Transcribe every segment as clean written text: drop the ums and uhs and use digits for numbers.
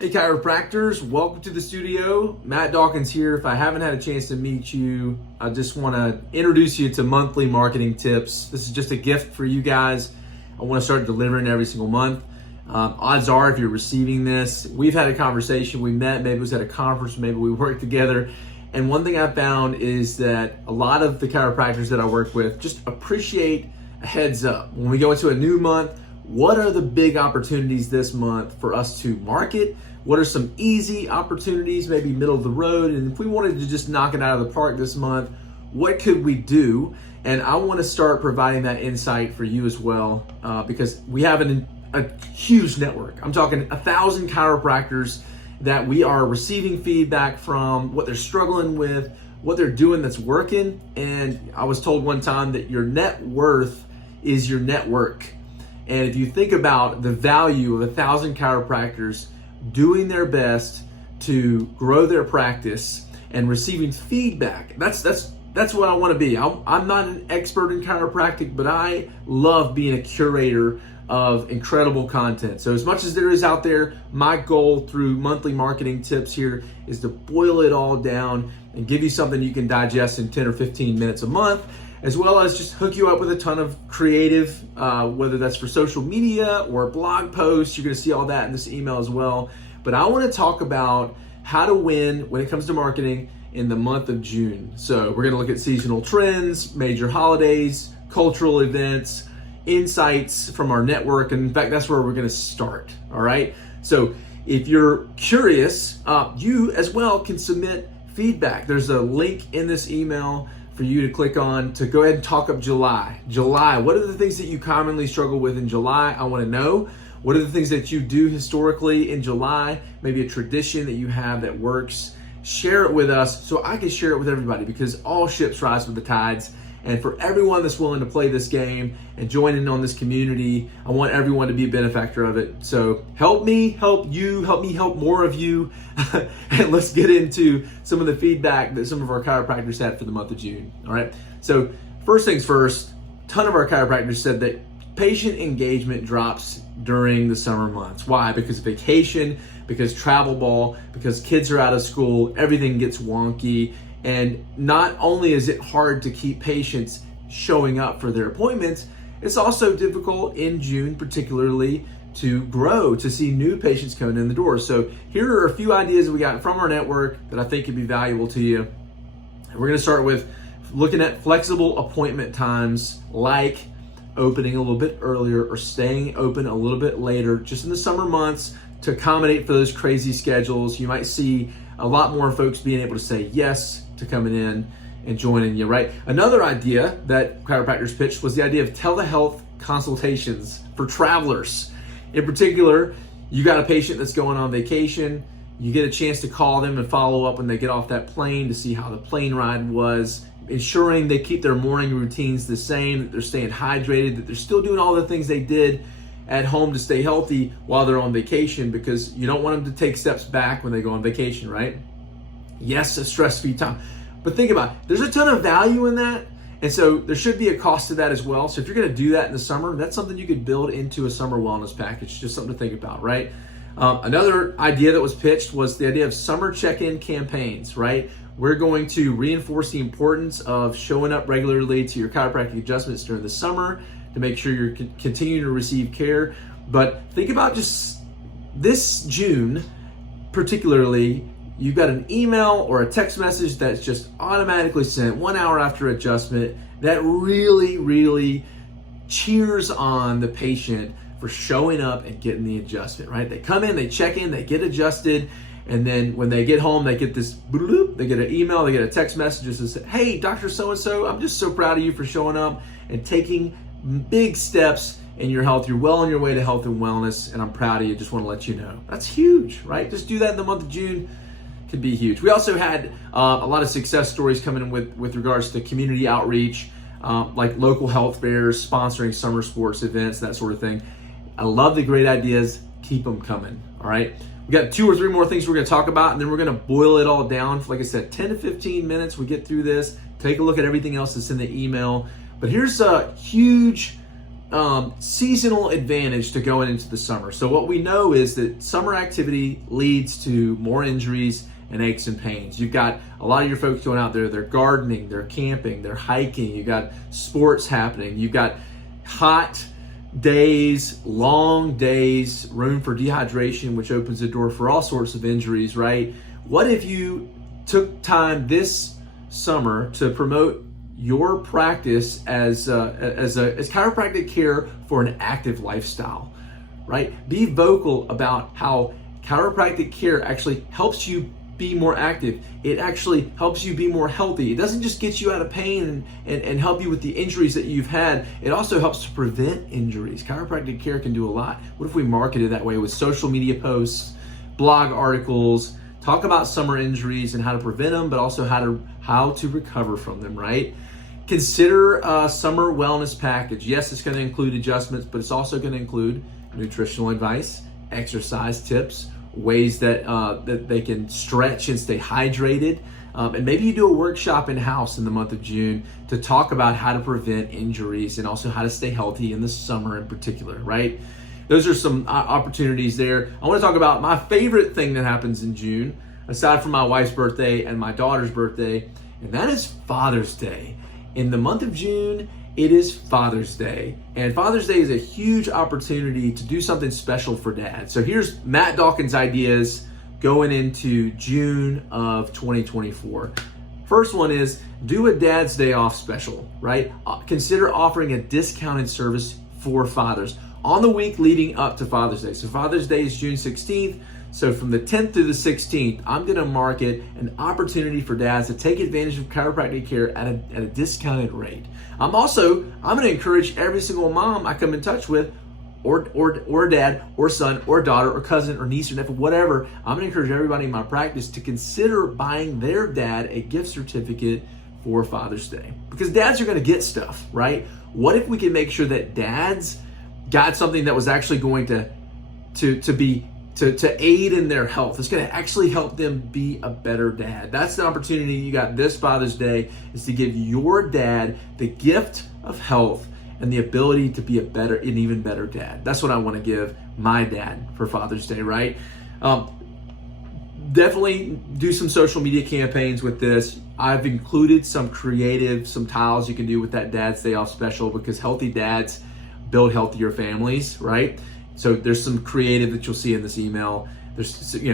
Hey chiropractors, welcome to the studio. Matt Dawkins here. If I haven't had a chance to meet you, I just want to introduce you to monthly marketing tips. This is just a gift for you guys. I want to start delivering every single month. Odds are if you're receiving this, we've had a conversation, we met, maybe it was at a conference, maybe we worked together. And one thing I found is that a lot of the chiropractors that I work with just appreciate a heads up. When we go into a new month, what are the big opportunities this month for us to market? What are some easy opportunities, maybe middle of the road? And if we wanted to just knock it out of the park this month, what could we do? And I want to start providing that insight for you as well, because we have a huge network. I'm talking 1,000 chiropractors that we are receiving feedback from, what they're struggling with, what they're doing that's working. And I was told one time that your net worth is your network. And if you think about the value of 1,000 chiropractors doing their best to grow their practice and receiving feedback, that's what I want to be. I'm not an expert in chiropractic, but I love being a curator of incredible content. So as much as there is out there, my goal through monthly marketing tips here is to boil it all down and give you something you can digest in 10 or 15 minutes a month, as well as just hook you up with a ton of creative, whether that's for social media or blog posts. You're gonna see all that in this email as well. But I wanna talk about how to win when it comes to marketing in the month of June. So we're gonna look at seasonal trends, major holidays, cultural events, insights from our network. And in fact, that's where we're gonna start, all right? So if you're curious, you as well can submit feedback. There's a link in this email for you to click on to go ahead and talk up July. July, what are the things that you commonly struggle with in July? I wanna know. What are the things that you do historically in July? Maybe a tradition that you have that works. Share it with us so I can share it with everybody, because all ships rise with the tides. And for everyone that's willing to play this game and join in on this community, I want everyone to be a benefactor of it. So help me, help you, help me help more of you. And let's get into some of the feedback that some of our chiropractors had for the month of June. All right. So first things first, a ton of our chiropractors said that patient engagement drops during the summer months. Why? Because of vacation, because travel ball, because kids are out of school, everything gets wonky. And not only is it hard to keep patients showing up for their appointments, it's also difficult in June, particularly to grow, to see new patients coming in the door. So here are a few ideas that we got from our network that I think could be valuable to you. And we're gonna start with looking at flexible appointment times, like opening a little bit earlier or staying open a little bit later, just in the summer months, to accommodate for those crazy schedules. You might see a lot more folks being able to say yes to coming in and joining you, right? Another idea that chiropractors pitched was the idea of telehealth consultations for travelers. In particular, you got a patient that's going on vacation, you get a chance to call them and follow up when they get off that plane to see how the plane ride was, ensuring they keep their morning routines the same, that they're staying hydrated, that they're still doing all the things they did at home to stay healthy while they're on vacation, because you don't want them to take steps back when they go on vacation, right? Yes, a stress-free time. But think about it, there's a ton of value in that. And so there should be a cost to that as well. So if you're gonna do that in the summer, that's something you could build into a summer wellness package, just something to think about, right? Another idea that was pitched was the idea of summer check-in campaigns, right? We're going to reinforce the importance of showing up regularly to your chiropractic adjustments during the summer to make sure you're continuing to receive care. But think about just this June, particularly, you've got an email or a text message that's just automatically sent 1 hour after adjustment that really cheers on the patient for showing up and getting the adjustment, right? They come in, they check in, they get adjusted, and then when they get home, they get this bloop, they get an email, they get a text message that says, hey, Dr. So-and-so, I'm just so proud of you for showing up and taking big steps in your health. You're well on your way to health and wellness, and I'm proud of you. Just want to let you know. That's huge, right? Just do that in the month of June. Could be huge. We also had a lot of success stories coming in with regards to community outreach, like local health fairs, sponsoring summer sports events, that sort of thing. I love the great ideas. Keep them coming, all right? We got 2 or 3 more things we're gonna talk about, and then we're gonna boil it all down. Like I said, 10 to 15 minutes, we get through this, take a look at everything else that's in the email. But here's a huge seasonal advantage to going into the summer. So what we know is that summer activity leads to more injuries and aches and pains. You've got a lot of your folks going out there, they're gardening, they're camping, they're hiking, you've got sports happening, you've got hot days, long days, room for dehydration, which opens the door for all sorts of injuries, right? What if you took time this summer to promote your practice as chiropractic care for an active lifestyle, right? Be vocal about how chiropractic care actually helps you be more active. It actually helps you be more healthy. It doesn't just get you out of pain and help you with the injuries that you've had. It also helps to prevent injuries. Chiropractic care can do a lot. What if we market it that way with social media posts, blog articles, talk about summer injuries and how to prevent them, but also how to recover from them, right? Consider a summer wellness package. Yes, it's going to include adjustments, but it's also going to include nutritional advice, exercise tips, ways that they can stretch and stay hydrated. And maybe you do a workshop in-house in the month of June to talk about how to prevent injuries and also how to stay healthy in the summer in particular, right? Those are some opportunities there. I want to talk about my favorite thing that happens in June, aside from my wife's birthday and my daughter's birthday, and that is Father's Day. In the month of June, it is Father's Day. And Father's Day is a huge opportunity to do something special for dad. So here's Matt Dawkins' ideas going into June of 2024. First one is do a Dad's Day off special, right? Consider offering a discounted service for fathers on the week leading up to Father's Day. So Father's Day is June 16th. So from the 10th through the 16th, I'm going to market an opportunity for dads to take advantage of chiropractic care at a discounted rate. I'm going to encourage every single mom I come in touch with, or dad, or son, or daughter, or cousin, or niece, or nephew, whatever. I'm going to encourage everybody in my practice to consider buying their dad a gift certificate for Father's Day, because dads are going to get stuff, right? What if we can make sure that dads got something that was actually going to aid in their health? It's going to actually help them be a better dad. That's the opportunity you got this Father's Day, is to give your dad the gift of health and the ability to be an even better dad. That's what I want to give my dad for Father's Day, right? Definitely do some social media campaigns with this. I've included some tiles you can do with that Dad's Day off special, because healthy dads build healthier families, right? So there's some creative that you'll see in this email.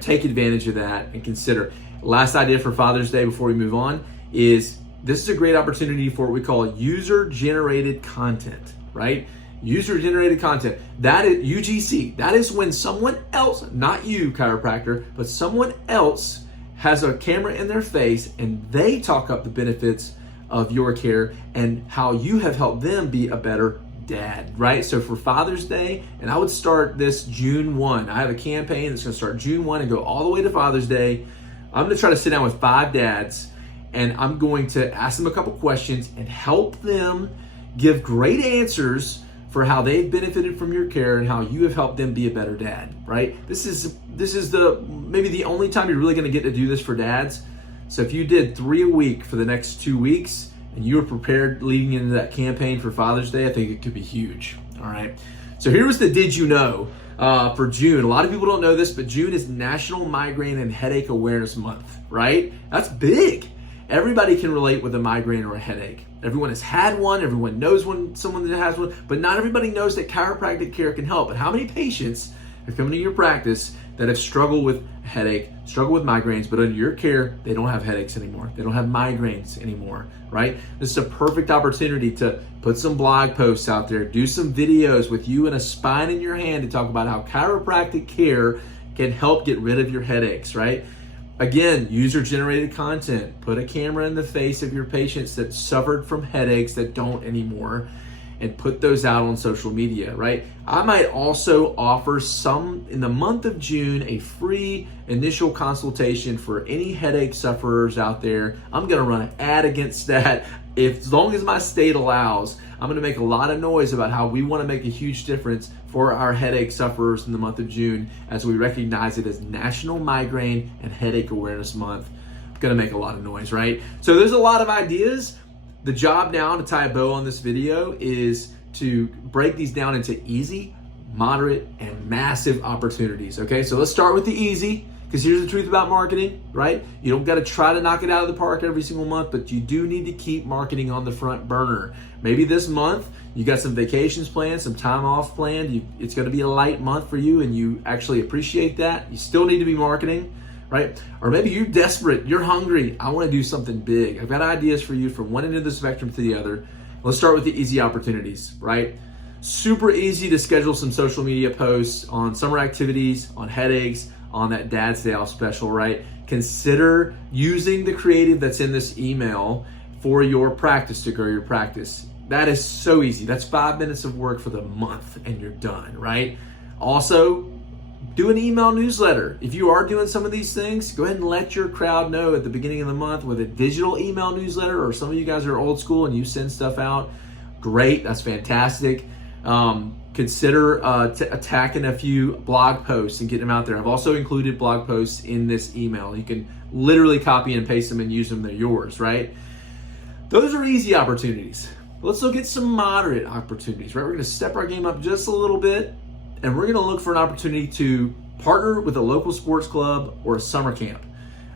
Take advantage of that and consider. Last idea for Father's Day before we move on is this is a great opportunity for what we call user-generated content, right? User-generated content. That is UGC. That is when someone else, not you, chiropractor, but someone else has a camera in their face and they talk up the benefits of your care and how you have helped them be a better dad, right? So for Father's Day, and I would start this June 1. I have a campaign that's going to start June 1 and go all the way to Father's Day. I'm going to try to sit down with 5 dads and I'm going to ask them a couple questions and help them give great answers for how they've benefited from your care and how you have helped them be a better dad, right? This is maybe the only time you're really going to get to do this for dads. So if you did 3 a week for the next 2 weeks and you were prepared leading into that campaign for Father's Day, I think it could be huge. All right. So here was the did you know for June. A lot of people don't know this, but June is National Migraine and Headache Awareness Month, right? That's big. Everybody can relate with a migraine or a headache. Everyone has had one. Everyone knows someone that has one, but not everybody knows that chiropractic care can help. But how many patients have come into your practice that have struggled with a headache, struggled with migraines, but under your care, they don't have headaches anymore. They don't have migraines anymore, right? This is a perfect opportunity to put some blog posts out there, do some videos with you and a spine in your hand to talk about how chiropractic care can help get rid of your headaches, right? Again, user-generated content. Put a camera in the face of your patients that suffered from headaches that don't anymore and put those out on social media, right? I might also offer in the month of June, a free initial consultation for any headache sufferers out there. I'm gonna run an ad against that. As long as my state allows, I'm gonna make a lot of noise about how we wanna make a huge difference for our headache sufferers in the month of June as we recognize it as National Migraine and Headache Awareness Month. I'm gonna make a lot of noise, right? So there's a lot of ideas. The job now, to tie a bow on this video, is to break these down into easy, moderate, and massive opportunities. Okay, so let's start with the easy, because here's the truth about marketing, right? You don't got to try to knock it out of the park every single month, but you do need to keep marketing on the front burner. Maybe this month you got some vacations planned, some time off planned. It's going to be a light month for you, and you actually appreciate that. You still need to be marketing, right? Or maybe you're desperate, you're hungry. I want to do something big. I've got ideas for you from one end of the spectrum to the other. Let's start with the easy opportunities, right? Super easy to schedule some social media posts on summer activities, on headaches, on that Dad's Day Off special, right? Consider using the creative that's in this email for your practice to grow your practice. That is so easy. That's 5 minutes of work for the month and you're done, right? Also, do an email newsletter. If you are doing some of these things, go ahead and let your crowd know at the beginning of the month with a digital email newsletter, or some of you guys are old school and you send stuff out. Great, that's fantastic. Consider attacking a few blog posts and getting them out there. I've also included blog posts in this email. You can literally copy and paste them and use them. They're yours, right? Those are easy opportunities. Let's look at some moderate opportunities, right? We're going to step our game up just a little bit, and we're going to look for an opportunity to partner with a local sports club or a summer camp.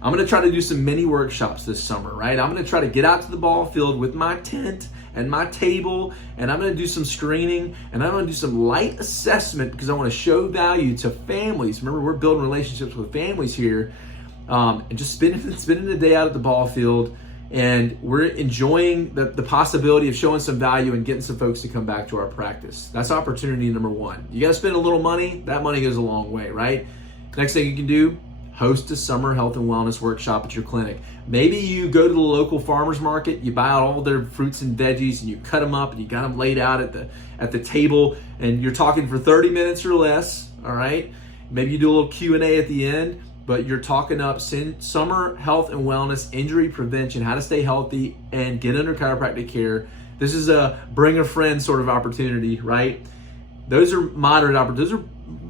I'm going to try to do some mini workshops this summer, right? I'm going to try to get out to the ball field with my tent and my table, and I'm going to do some screening, and I'm going to do some light assessment because I want to show value to families. Remember, we're building relationships with families here, and just spending the day out at the ball field, and we're enjoying the possibility of showing some value and getting some folks to come back to our practice. That's opportunity number one. You got to spend a little money. That money goes a long way, right? Next thing you can do, host a summer health and wellness workshop at your clinic. Maybe you go to the local farmer's market, you buy out all their fruits and veggies, and you cut them up and you got them laid out at the table, and you're talking for 30 minutes or less, all right? Maybe you do a little Q&A at the end, but you're talking up summer health and wellness, injury prevention, how to stay healthy and get under chiropractic care. This is a bring a friend sort of opportunity, right? Those are moderate opportunities. Those are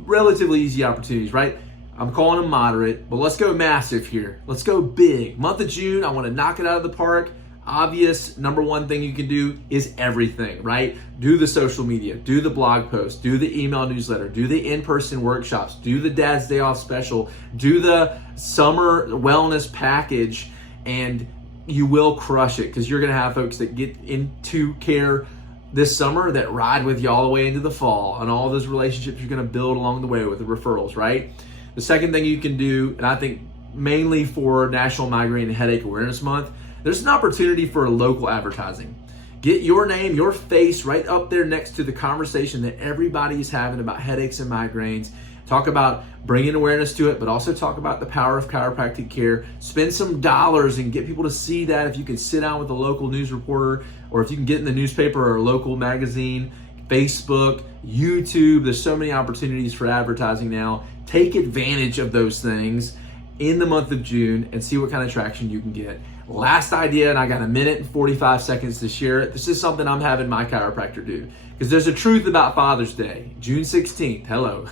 relatively easy opportunities, right? I'm calling them moderate, but let's go massive here. Let's go big. Month of June, I want to knock it out of the park. Obvious number one thing you can do is everything, right? Do the social media, do the blog post, do the email newsletter, do the in-person workshops, do the Dad's Day Off special, do the summer wellness package, and you will crush it because you're going to have folks that get into care this summer that ride with you all the way into the fall, and all those relationships you're going to build along the way with the referrals, right? The second thing you can do, and I think mainly for National Migraine and Headache Awareness Month, there's an opportunity for local advertising. Get your name, your face right up there next to the conversation that everybody's having about headaches and migraines. Talk about bringing awareness to it, but also talk about the power of chiropractic care. Spend some dollars and get people to see that. If you can sit down with a local news reporter, or if you can get in the newspaper or a local magazine, Facebook, YouTube, there's so many opportunities for advertising now. Take advantage of those things in the month of June and see what kind of traction you can get. Last idea, and I got a minute and 45 seconds to share it. This is something I'm having my chiropractor do, because there's a truth about Father's Day, June 16th. Hello.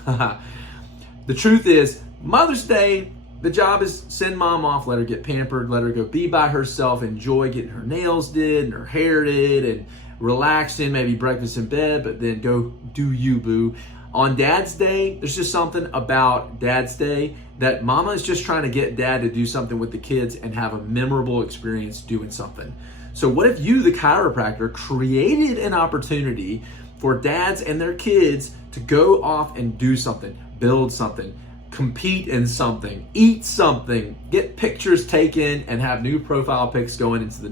The truth is, Mother's Day, the job is send mom off, let her get pampered, let her go be by herself, enjoy getting her nails did and her hair did, and relaxing, maybe breakfast in bed, but then go do you, boo. On Dad's Day, there's just something about Dad's Day that mama is just trying to get dad to do something with the kids and have a memorable experience doing something. So what if you, the chiropractor, created an opportunity for dads and their kids to go off and do something, build something, compete in something, eat something, get pictures taken, and have new profile pics going into the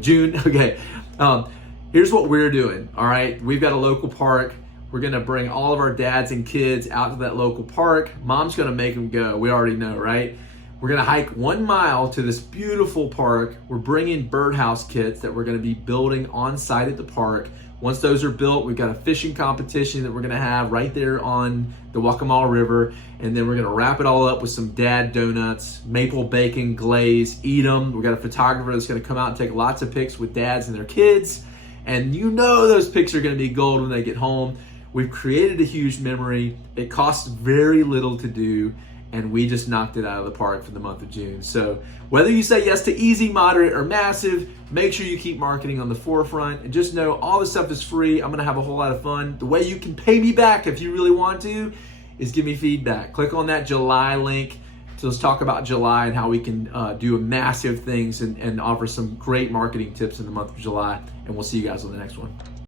June. Okay. Here's what we're doing, all right? We've got a local park. We're gonna bring all of our dads and kids out to that local park. Mom's gonna make them go, we already know, right? We're gonna hike 1 mile to this beautiful park. We're bringing birdhouse kits that we're gonna be building on site at the park. Once those are built, we've got a fishing competition that we're gonna have right there on the Waccamaw River. And then we're gonna wrap it all up with some dad donuts, maple bacon glaze, eat them. We've got a photographer that's gonna come out and take lots of pics with dads and their kids. And you know those pics are gonna be gold when they get home. We've created a huge memory. It costs very little to do, and we just knocked it out of the park for the month of June. So whether you say yes to easy, moderate, or massive, make sure you keep marketing on the forefront, and just know all this stuff is free. I'm gonna have a whole lot of fun. The way you can pay me back if you really want to is give me feedback. Click on that July link. So let's talk about July and how we can do massive things and offer some great marketing tips in the month of July. And we'll see you guys on the next one.